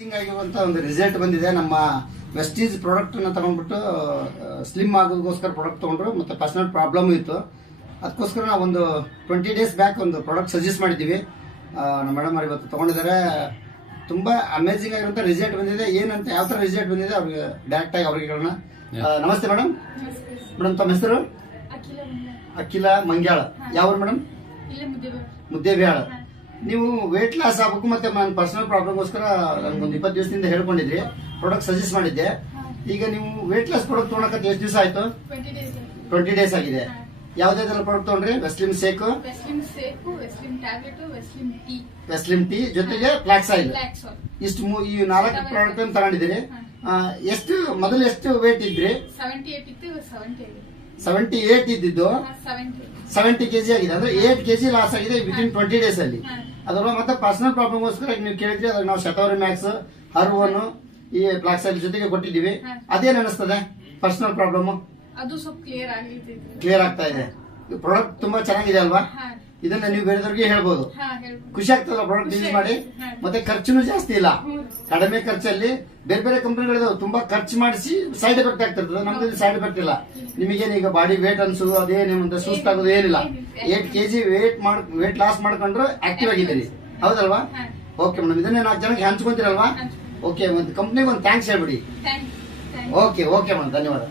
ಆಗಿರುವಂತ ಒಂದು ರಿಸಲ್ಟ್ ಬಂದಿದೆ. ನಮ್ಮ ವೆಸ್ಟೀಜ್ ಪ್ರಾಡಕ್ಟ್ ಅನ್ನ ತಗೊಂಡ್ಬಿಟ್ಟು ಸ್ಲಿಮ್ ಆಗೋದಕ್ಕೋಸ್ಕರ ಪ್ರಾಡಕ್ಟ್ ತಗೊಂಡ್ರು, ಮತ್ತೆ ಪರ್ಸನಲ್ ಪ್ರಾಬ್ಲಮ್ ಇತ್ತು. ಅದಕ್ಕೋಸ್ಕರ ನಾವು ಒಂದು 20 ಡೇಸ್ ಬ್ಯಾಕ್ ಒಂದು ಪ್ರಾಡಕ್ಟ್ ಸಜೆಸ್ಟ್ ಮಾಡಿದ್ದೀವಿ. ನಮ್ಮ ಮೇಡಮ್ ಅವ್ರು ಇವತ್ತು ತಗೊಂಡಿದ್ದಾರೆ. ತುಂಬಾ ಅಮೇಜಿಂಗ್ ಆಗಿರುವಂತ ರಿಸಲ್ಟ್ ಬಂದಿದೆ. ಏನಂತ ಯಾವ ತರ ರಿಸಲ್ಟ್ ಬಂದಿದೆ ಅವ್ರಿಗೆ ಡೈರೆಕ್ಟ್ ಆಗಿ ಅವ್ರಿಗೆ ಹೇಳೋಣ. ನಮಸ್ತೆ ಮೇಡಮ್. ಮೇಡಮ್ ತಮ್ಮ ಹೆಸರು? ಅಖಿಲ ಮಂಗ್ಯಾಳ. ಯಾವ ಮೇಡಮ್? ಮುದ್ದೇಬೇಳ. ನೀವು ವೇಟ್ ಲಾಸ್ ಆಗಬೇಕು ಮತ್ತೆ ನನ್ನ ಪರ್ಸನಲ್ ಪ್ರಾಬ್ಲಮ್ಗೋಸ್ಕರ ನನಗೊಂದು 20 ದಿವಸದಿಂದ ಹೇಳ್ಕೊಂಡಿದ್ರಿ, ಪ್ರಾಡಕ್ಟ್ ಸಜೆಸ್ಟ್ ಮಾಡಿದ್ದೆ. ಈಗ ನೀವು ವೇಟ್ ಲಾಸ್ ಪ್ರಾಡಕ್ಟ್ ತೊಗೊಳಕ್ಕೆ ಎಷ್ಟು ದಿವಸ ಆಯ್ತು? 20 ಡೇಸ್ ಆಗಿದೆ. ಯಾವ್ದಾದ್ರು ಪ್ರಾಡಕ್ಟ್ ತಗೊಂಡ್ರಿ? ವೆಸ್ಲಿಮ್ ಸೇಕು, ವೆಸ್ಲಿಮ್ ಟೀ ಜೊತೆಗೆ ಫ್ಲಾಕ್ಸ್ ಆಯಿಲ್, ಇಷ್ಟು ಈ 4 ಪ್ರಾಡಕ್ಟ್ ತಗೊಂಡಿದ್ದೀರಿ. ಎಷ್ಟು ಮೊದಲು ಎಷ್ಟು ವೇಟ್ ಇದ್ರಿ? 78 ಇದ್ದಿದ್ದು 70 ಕೆಜಿ ಆಗಿದೆ. ಅಂದ್ರೆ 8 ಕೆಜಿ ಲಾಸ್ ಆಗಿದೆ ವಿತಿನ್ 20 ಡೇಸ್ ಅಲ್ಲಿ. ಅದರ ಮತ್ತೆ ಪರ್ಸನಲ್ ಪ್ರಾಬ್ಲಮ್ಗೋಸ್ಕರ ನೀವು ಕೇಳಿದ್ರಿ, ಅದ್ರ ನಾವು ಶತವರಿ ಮ್ಯಾಕ್ಸ್, ಹರ್ವನ್, ಈ ಫ್ಲಾಕ್ಸ್ ಆಯಿಲ್ ಜೊತೆಗೆ ಕೊಟ್ಟಿದ್ದೀವಿ. ಅದೇನ್ ಅನಿಸ್ತದೆ ಪರ್ಸನಲ್ ಪ್ರಾಬ್ಲಮ್? ಅದು ಸ್ವಲ್ಪ ಕ್ಲಿಯರ್ ಆಗ್ತಾ ಇದೆ. ಪ್ರಾಡಕ್ಟ್ ತುಂಬಾ ಚೆನ್ನಾಗಿದೆ ಅಲ್ವಾ? ಇದನ್ನ ನೀವು ಬೇರೆದವ್ರಿಗೆ ಹೇಳ್ಬೋದು. ಖುಷಿ ಆಗ್ತದ ಪ್ರಾಡಕ್ಟ್ ಯೂಸ್ ಮಾಡಿ. ಮತ್ತೆ ಖರ್ಚುನು ಜಾಸ್ತಿ ಇಲ್ಲ, ಕಡಿಮೆ ಖರ್ಚಲ್ಲಿ. ಬೇರೆ ಬೇರೆ ಕಂಪನಿಗಳಿದಾವೆ ತುಂಬಾ ಖರ್ಚು ಮಾಡಿಸಿ ಸೈಡ್ ಎಫೆಕ್ಟ್ ಆಗ್ತಿರ್ತದೆ. ನಮ್ದು ಸೈಡ್ ಎಫೆಕ್ಟ್ ಇಲ್ಲ. ನಿಮಗೇನು ಈಗ ಬಾಡಿ ವೇಟ್ ಅನ್ಸೋದು ಅದೇನು ಸುಸ್ತಾಗೋದು ಏನಿಲ್ಲ. 8 ಕೆಜಿ ವೇಟ್ ಲಾಸ್ ಮಾಡ್ಕೊಂಡ್ರು ಆಕ್ಟಿವ್ ಆಗಿದ್ದೀರಿ, ಹೌದಲ್ವಾ? ಓಕೆ ಮೇಡಮ್, ಇದನ್ನೇ 4 ಜನಕ್ಕೆ ಹಂಚ್ಕೊಂತೀರಲ್ವಾ? ಓಕೆ, ಮತ್ತೆ ಕಂಪ್ನಿಗೆ ಒಂದು ಥ್ಯಾಂಕ್ಸ್ ಹೇಳ್ಬಿಡಿ. ಓಕೆ ಮೇಡಮ್, ಧನ್ಯವಾದ.